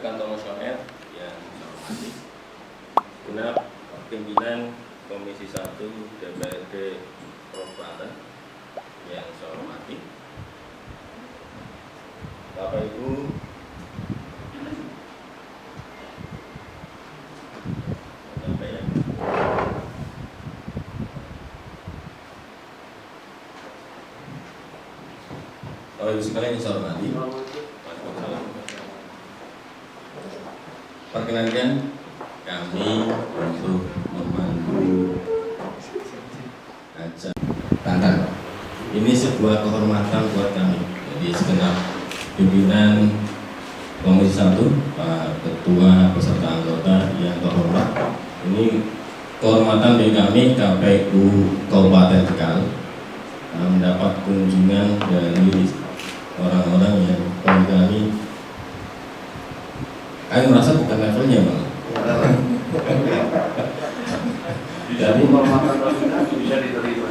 rekan komisioner yang saya hormati, genap pimpinan Komisi 1 DPRD Provinsi yang saya hormati, Bapak Ibu sekalian yang saya hormati, perkenankan kami untuk memandu acara tangan. Ini sebuah kehormatan buat kami. Jadi segenap pimpinan Komisi 1, Pak Ketua beserta anggota yang terhormat, ini kehormatan bagi kami KPU Kabupaten Tegal mendapat kunjungan dari orang-orang yang kami merasa bukan levelnya, Bang. Jadi bisa diterima.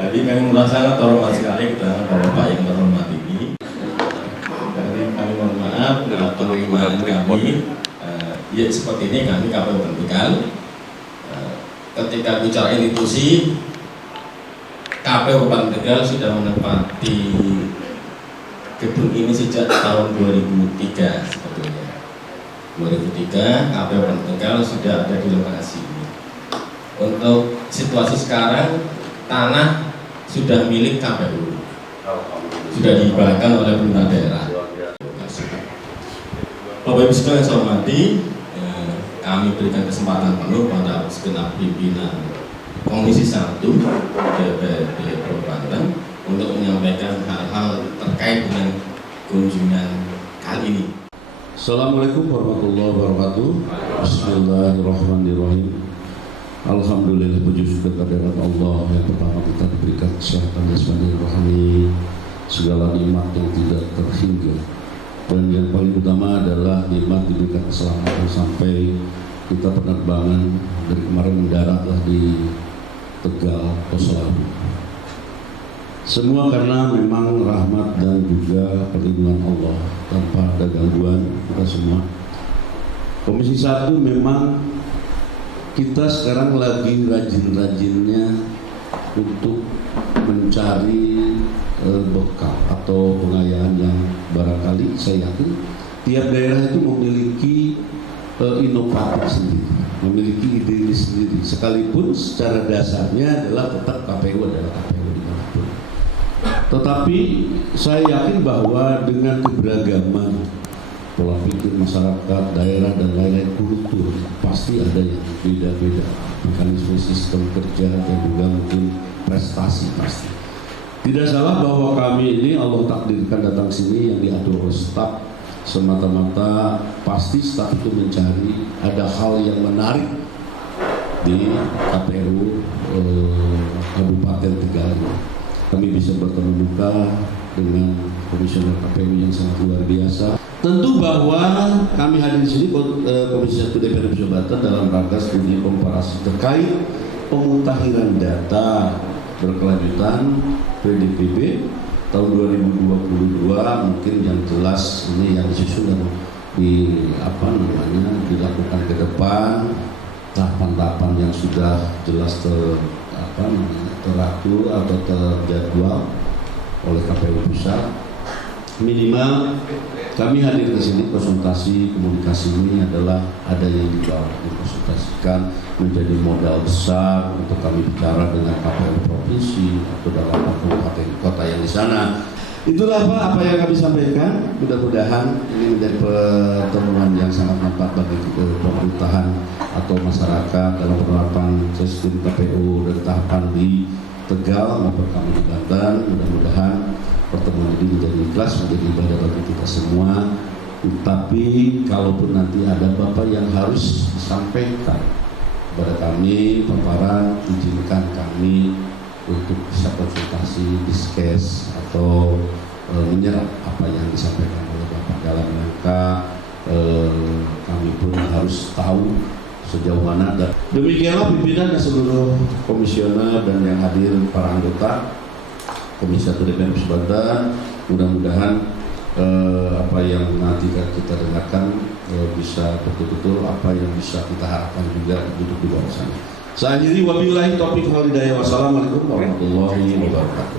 Jadi kami merasa terhormat sekali kepada Bapak yang terhormat ini. Jadi kami mohon maaf penerimaan kami. Ya seperti ini kami KPU Tegal. Ketika bicara institusi, KPU Kabupaten Tegal sudah menempati gedung ini sejak tahun 2003 sebetulnya. 2003 KPU Kabupaten Tegal sudah ada di lokasi ini. Untuk situasi sekarang, tanah sudah milik KPU, sudah dihibahkan oleh pemerintah daerah. Bapak Ibu sekalian yang saya hormati, kami berikan kesempatan penuh pada segenap pimpinan Komisi 1 DPRD Provinsi untuk menyampaikan hal-hal terkait dengan kunjungan kali ini. Assalamualaikum warahmatullahi wabarakatuh. Bismillahirrahmanirrahim. Alhamdulillah, puji syukur kehadirat Allah yang pertama kita diberikan kesehatan jasmani rohani, segala nikmat yang tidak terhingga, dan yang paling utama adalah nikmat diberikan keselamatan sampai kita penerbangan dari kemarin mendaratlah di Tegal, Oselabu. Semua karena memang rahmat dan juga perlindungan Allah, tanpa ada gangguan kita semua. Komisi 1 memang kita sekarang lagi rajin-rajinnya untuk mencari bekal atau pengayaan yang barangkali saya yakin tiap daerah itu memiliki inovatif sendiri, memiliki ide sendiri, sekalipun secara dasarnya adalah tetap KPU adalah KPU dimanapun. Tetapi saya yakin bahwa dengan keberagaman pola pikir masyarakat, daerah dan lain-lain, kultur, pasti ada yang beda-beda, mekanisme sistem kerja dan juga mungkin prestasi pasti. Tidak salah bahwa kami ini Allah takdirkan datang sini yang diatur oleh staf, semata-mata pasti staf itu mencari ada hal yang menarik di KPU Kabupaten Tegal. Kami bisa bertemu muka dengan komisioner KPU yang sangat luar biasa. Tentu bahwa kami hadir di sini Komisi 1 DPRD Provinsi dalam rangka studi komparasi terkait pemutahiran data berkelanjutan PDPB tahun 2022, mungkin yang jelas ini yang disusun dan dilakukan ke depan, tahapan-tahapan yang sudah jelas teratur atau terjadwal oleh KPU pusat. Minimal kami hadir ke sini konsultasi komunikasi ini adalah ada yang dikonsultasikan menjadi modal besar untuk kami bicara dengan KPU provinsi atau dalam kabupaten kota yang di sana. Itulah Pak apa yang kami sampaikan. Mudah-mudahan ini menjadi pertemuan yang sangat manfaat bagi pemerintahan atau masyarakat dalam penerapan sistem KPU dan tahapan di Tegal maupun kami di Banten. Mudah-mudahan pertemuan ini menjadi ikhlas, menjadi ibadah bagi kita semua. Tapi kalaupun nanti ada Bapak yang harus disampaikan kepada kami, paparan, izinkan kami untuk bisa konsultasi, discuss atau menyerap apa yang disampaikan oleh Bapak dalam rangka kami pun harus tahu sejauh mana. Dan demikianlah pimpinan dan seluruh komisioner dan yang hadir para anggota Komisi 1 DPRD Provinsi Banten. Mudah-mudahan apa yang nanti kita dengarkan bisa betul-betul apa yang bisa kita harapkan juga duduk di bawah sana. Saya akhiri, wabillahi taufiq wal hidayah. Wassalamualaikum warahmatullahi wabarakatuh.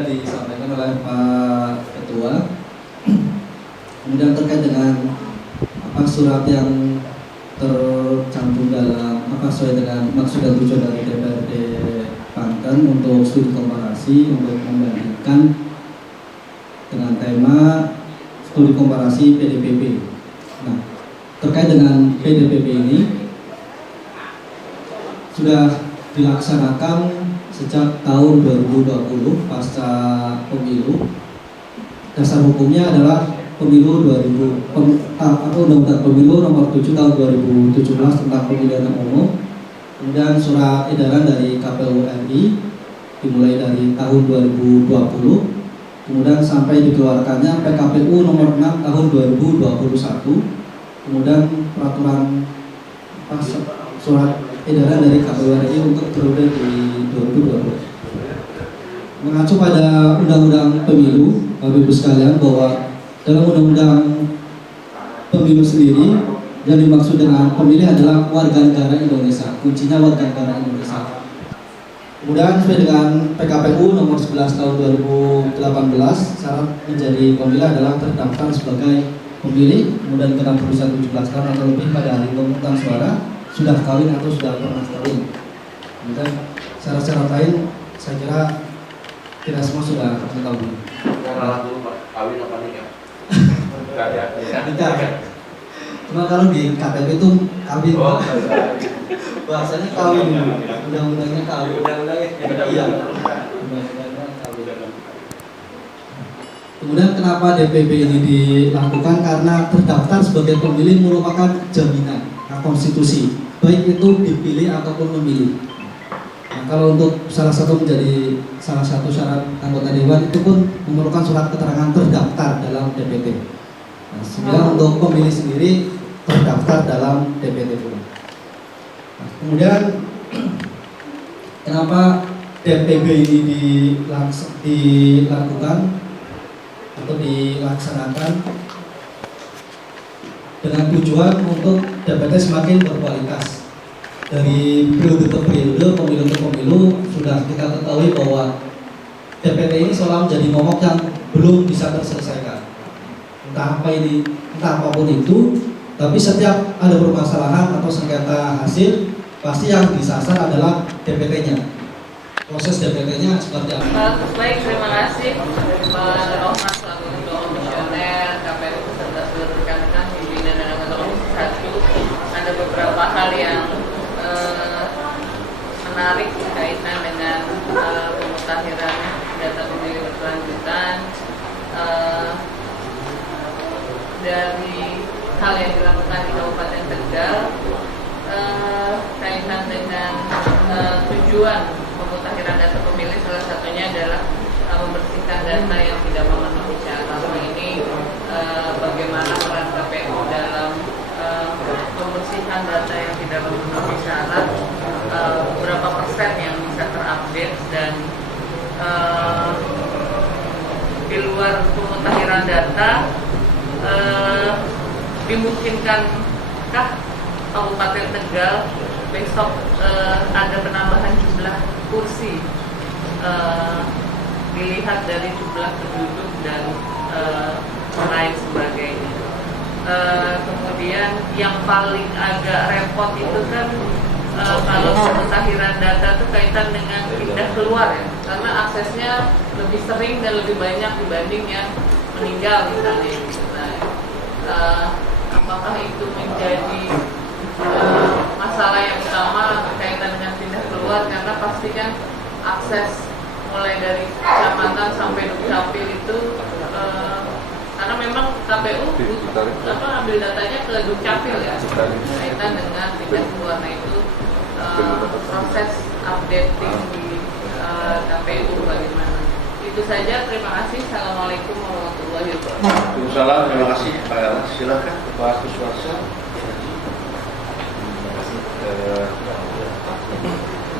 Disampaikan oleh Pak Ketua. Kemudian terkait dengan surat yang tercantum dalam sesuai dengan maksud dan tujuan dari DPRD Banten untuk studi komparasi untuk membandingkan dengan tema studi komparasi PDPP. Nah, terkait dengan PDPP ini sudah dilaksanakan sejak tahun 2020 pasca pemilu. Dasar hukumnya adalah pemilu Undang-Undang Pemilu Nomor 7 Tahun 2017 tentang pemilihan umum. Kemudian surat edaran dari KPU RI dimulai dari tahun 2020. Kemudian sampai dikeluarkannya PKPU Nomor 6 Tahun 2021. Kemudian peraturan surat edaran dari KPU RI untuk periode di 2020. Mengacu pada Undang-Undang Pemilu, Bapak Ibu sekalian, bahwa dalam Undang-Undang Pemilu sendiri yang dimaksud dengan pemilih adalah warga negara Indonesia. Kuncinya warga negara Indonesia. Kemudian sesuai dengan PKPU Nomor 11 Tahun 2018, syarat menjadi pemilih adalah terdaftar sebagai pemilih, kemudian kena berusia 17 tahun atau lebih pada hari pemungutan suara, sudah kawin atau sudah pernah kawin. Kemudian syarat-syarat lain saya kira kita semua sudah mengetahui. Kenalan dulu Pak, kawin apa nikah? Enggak ya? Nikah kan? Cuma kalau di KTP itu kawin. Oh, bahasanya kawin. Undang-undangnya kawin. Undang-undangnya iya. Undang-undangnya kawin. Kemudian kenapa DPP ini dilakukan? Karena terdaftar sebagai pemilih merupakan jaminan hak konstitusi, baik itu dipilih ataupun memilih. Nah, kalau untuk salah satu syarat anggota dewan itu pun memerlukan surat keterangan terdaftar dalam DPT. Nah, sehingga untuk pemilih sendiri terdaftar dalam DPT pun. Nah, kemudian kenapa DPP ini dilakukan atau dilaksanakan dengan tujuan untuk DPT semakin berkualitas. Dari periode ke periode, pemilu ke pemilu, sudah kita ketahui bahwa DPT ini selalu menjadi momok yang belum bisa terselesaikan. Entah apapun itu, tapi setiap ada permasalahan atau sengketa hasil, pasti yang disasar adalah DPT-nya. Proses DPT-nya seperti apa? Baik, terima kasih Pak Rohman selaku Ketua Komisioner KPU beserta seluruh rekan-rekan pimpinan dan anggota Komisi 1. Ada beberapa hal yang menarik berkaitan dengan pemutakhiran data pemilih berkelanjutan. Dari hal yang dilakukan di Kabupaten Tegal kaitan dengan tujuan pemutakhiran data pemilih, salah satunya adalah membersihkan data yang tidak memenuhi syarat. Ini bagaimana peran KPU dalam pembersihan data yang tidak memenuhi syarat, berapa persen yang bisa terupdate, dan di luar pemutakhiran data dimungkinkankah Kabupaten Tegal besok ada penambahan jumlah kursi dilihat dari jumlah penduduk dan lain sebagainya. Kemudian yang paling agak repot itu kan kalau pemutakhiran data itu kaitan dengan pindah keluar ya, karena aksesnya lebih sering dan lebih banyak dibanding yang meninggal misalnya. Apakah itu menjadi masalah yang utama kaitan dengan pindah keluar, karena pasti kan akses mulai dari kecamatan sampai dukcapil itu karena memang KPU ambil datanya ke dukcapil ya, kaitan dengan pindah keluar. Nah itu proses updating di KPU bagaimana? Itu saja, terima kasih. Assalamualaikum warahmatullahi wabarakatuh. Waalaikumsalam, terima kasih Pak. Silakan Pak Kuswarsa.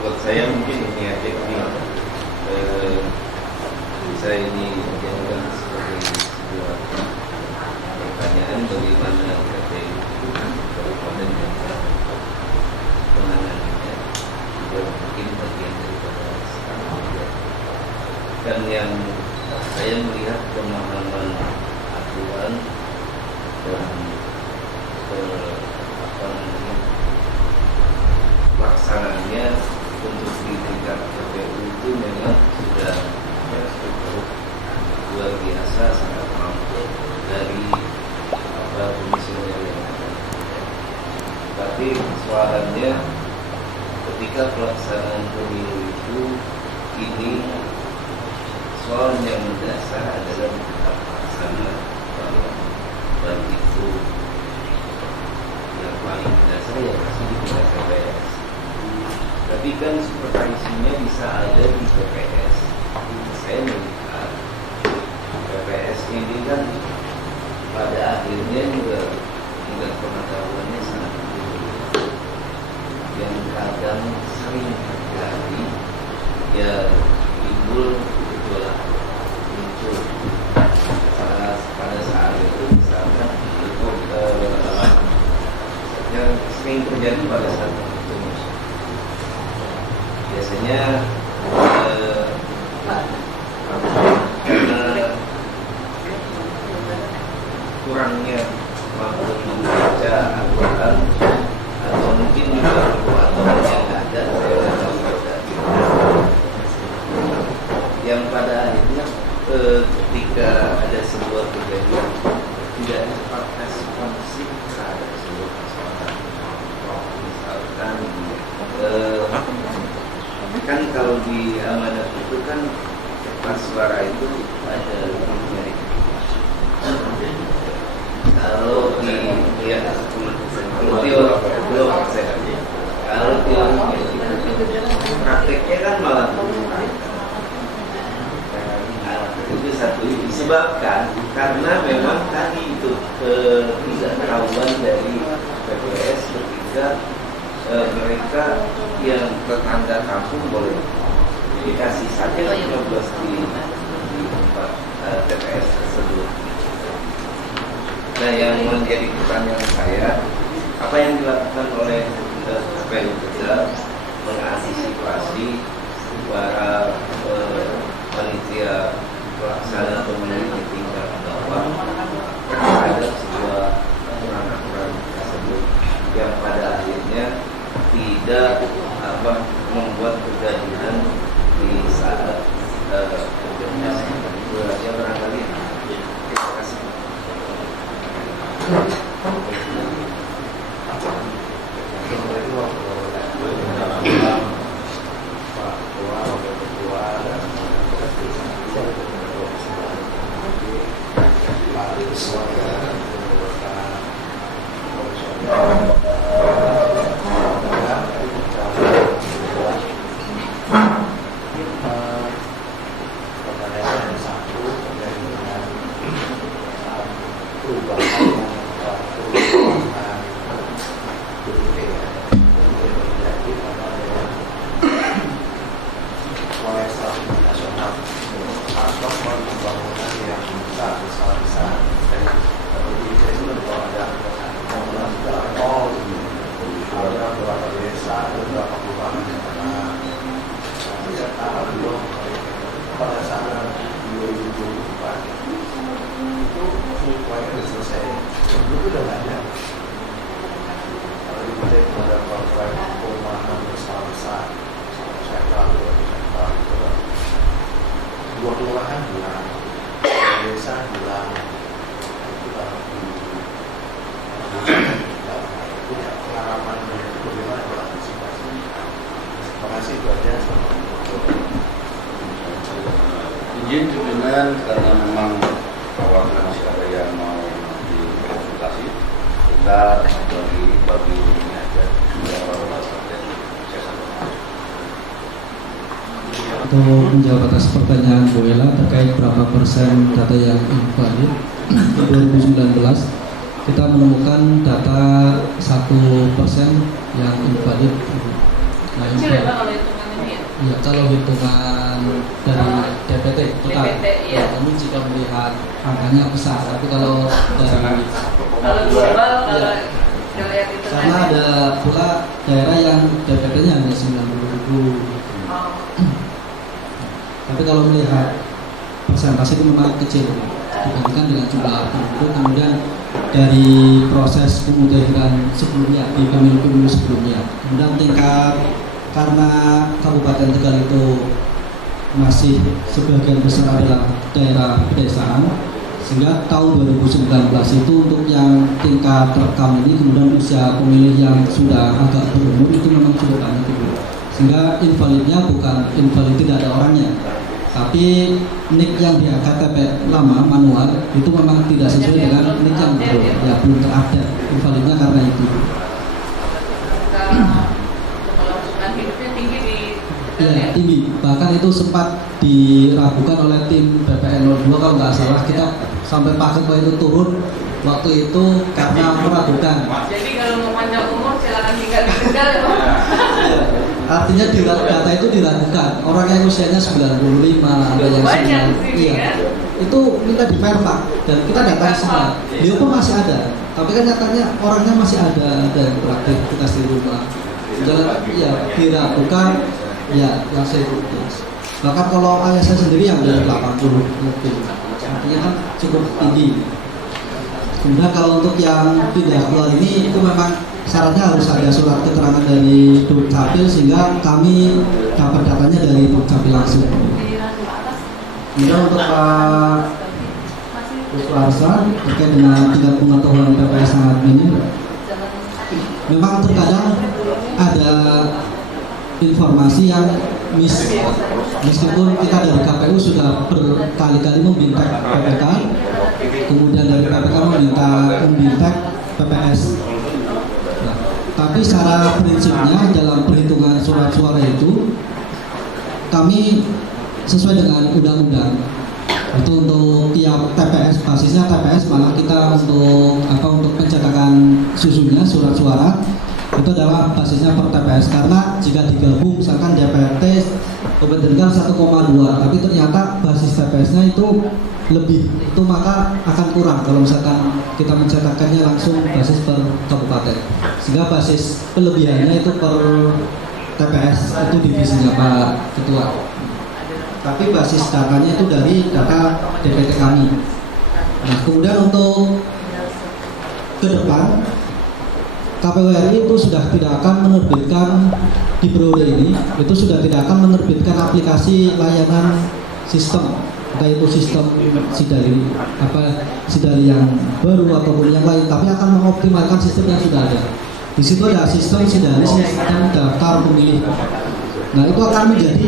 Buat saya mungkin ini aja saya ini dijadikan sebagai sebuah pemahaman aturan dan pelaksanaannya untuk di tingkat KPU itu memang sudah cukup luar biasa, sangat mampu dari komisioner yang ada. Tapi soalannya ketika pelaksanaan pemilu itu ini soal yang mendasar adalah pelaksana bahwa baik itu yang paling mendasar ya pasti di tingkat TPS. Tapi kan supervisinya bisa ada di TPS. Saya melihat TPS ini kan pada akhirnya juga pengetahuannya sangat tinggi, yang kadang sering terjadi ya timbul pada saat itu misalnya yang sering terjadi pada saat itu biasanya karena kurangnya mampu membaca aturan atau mungkin juga aturan yang ada yang pada akhirnya ketika ada sebuah kejadian tidak dapat responsif terhadap sebuah persoalan. Misalkan kan kalau di amanat itu kan kertas suara itu ada limitnya. Kalau di ya kalau prakteknya kan malah itu satu disebabkan karena memang tadi itu ketidaktahuan dari PPS ketika mereka yang tetangga kampung boleh dikasih saja 15 di tempat TPS tersebut. Nah, yang menjadi pertanyaan saya, apa yang dilakukan oleh KPU Tegal mengantisipasi para panitia pelaksana pemilu di tingkat bawah terhadap sebuah aturan-aturan tersebut yang pada akhirnya tidak membuat kegaduhan di saat koordinasi. Itu saja barangkali. Terima kasih. Izin pimpinan karena memang awalnya masih ada yang mau dikonsultasi, kita bagi ini aja Untuk menjawab atas pertanyaan Bu Ella terkait berapa persen data yang invalid 2019, kita menemukan data 1% yang invalid. Nah, Kecil ya Pak kalau hitungan ini ya? Ya, kalau hitungan dari DPT total, DPT, iya. Namun jika melihat angkanya besar, tapi kalau dari global, kalau ya, dilihat itu karena ada pula daerah yang DPT-nya hanya 90.000. Oh. Tapi kalau melihat persentase itu memang kecil dibandingkan dengan jumlah penduduk. Kemudian dari proses pemudahiran sebelumnya di pemilu-pemilu sebelumnya, kemudian tingkat karena Kabupaten Tegal itu masih sebagian besar adalah daerah pedesaan, sehingga tahun 2019 itu untuk yang tingkat rekam ini kemudian usia pemilih yang sudah agak berumur itu memang cukup banyak itu, sehingga invalidnya bukan invalid tidak ada orangnya, tapi nik yang di KTP lama manual itu memang tidak sesuai dengan nik yang baru, ya belum terupdate invalidnya karena itu. Ya, tinggi. Bahkan itu sempat diragukan oleh tim BPN 02 kalau nggak salah, kita sampai Pak Ketua itu turun waktu itu karena meragukan. Jadi kalau mau panjang umur silakan tinggal di Tegal ya Pak. Artinya di data itu diragukan. Orang yang usianya 95, ada yang 9. Iya. Itu minta diperpak dan kita datang semua. Dia pun masih ada. Tapi kan nyatanya orangnya masih ada dan beraktivitas di rumah. Jalan ya diragukan. Ya, yang saya ikuti. Bahkan kalau ayah saya sendiri yang dari 80 lebih, artinya kan cukup tinggi. Kemudian kalau untuk yang pindah keluar ini itu memang syaratnya harus ada surat keterangan dari Dukcapil sehingga kami dapat datanya dari Dukcapil langsung. Kemudian untuk Pak Suarsa terkait dengan tingkat pengetahuan PPS sangat minim. Memang terkadang ada informasi yang meskipun kita dari KPU sudah berkali-kali meminta PPK, kemudian dari PPK meminta PPS. Nah, tapi secara prinsipnya dalam perhitungan surat suara itu kami sesuai dengan undang-undang. Itu untuk tiap TPS, basisnya TPS, malah kita untuk pencetakan susunya surat suara itu adalah basisnya per TPS, karena jika digabung misalkan DPT kebetulan 1,2 tapi ternyata basis TPS-nya itu lebih, itu maka akan kurang kalau misalkan kita mencetakkannya langsung basis per kabupaten, sehingga basis kelebihannya itu per TPS itu divisinya Pak Ketua, tapi basis datanya itu dari data DPT kami. Nah kemudian untuk ke depan KPU RI itu sudah tidak akan menerbitkan di periode ini, itu sudah tidak akan menerbitkan aplikasi layanan sistem, entah itu sistem Sidari yang baru ataupun yang lain, tapi akan mengoptimalkan sistem yang sudah ada. Di situ ada sistem Sidari, sistem daftar pemilih. Nah itu akan menjadi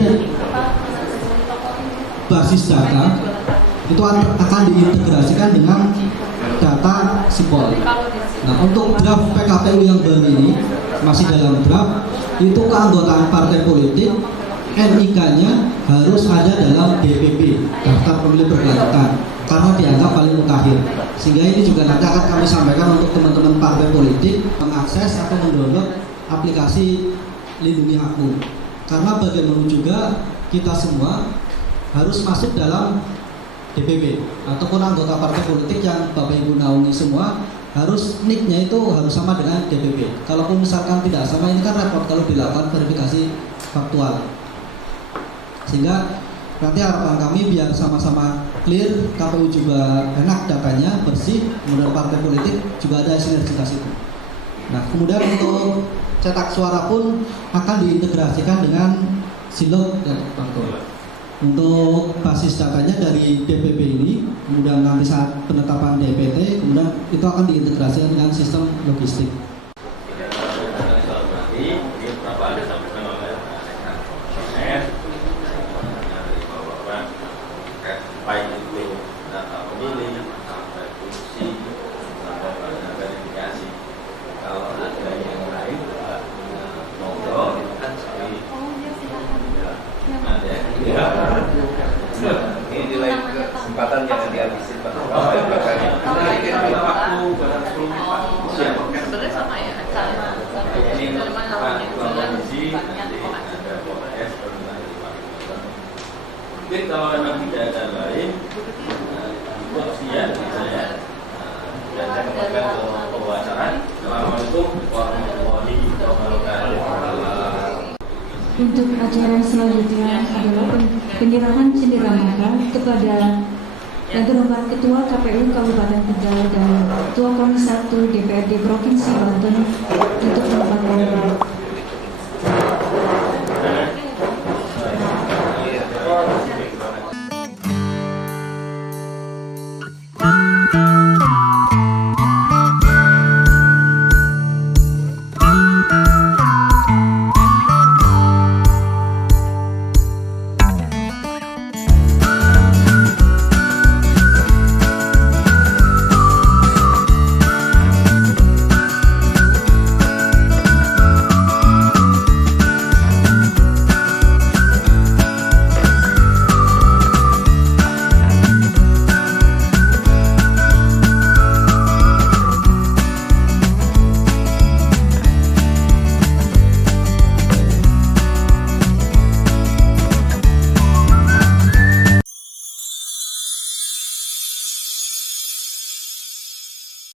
basis data, itu akan diintegrasikan dengan data Sipol. Nah untuk draft PKPU yang baru ini masih dalam draft, itu keanggotaan partai politik NIK-nya harus ada dalam DPP, daftar pemilih berkelanjutan, karena dianggap paling mutakhir. Sehingga ini juga nanti akan kami sampaikan untuk teman-teman partai politik mengakses atau mendownload aplikasi Lindungi Aku, karena bagaimana juga kita semua harus masuk dalam DPP ataupun anggota partai politik yang Bapak Ibu naungi semua harus nick-nya itu harus sama dengan DPP. Kalaupun misalkan tidak sama, ini kan repot kalau dilakukan verifikasi faktual. Sehingga nanti harapan kami biar sama-sama clear, KPU juga enak datanya, bersih, kemudian partai politik juga ada sinergitas itu. Nah kemudian untuk cetak suara pun akan diintegrasikan dengan Silog dan Parpol. Untuk basis datanya dari DPP ini, kemudian nanti saat penetapan DPT, kemudian itu akan diintegrasikan dengan sistem logistik. Baik itu data pemilih, sampai kursi, sampai pada verifikasi. Kalau ada yang lain, ngobrol, kan sekali. Ada ini di lain kesempatan jangan dihabisin Pak. Sebenarnya sama ya, ini kondisi nanti ada PPS mungkin kalau memang tidak ada lain sekian saya dan saya kembalikan ke pembahasan. Assalamualaikum warahmatullahi wabarakatuh. Untuk acara selanjutnya adalah penyerahan cenderamata kepada yang terhormat Ketua KPU Kabupaten Tegal dan Ketua Komisi 1 DPRD Provinsi Banten untuk menempatkan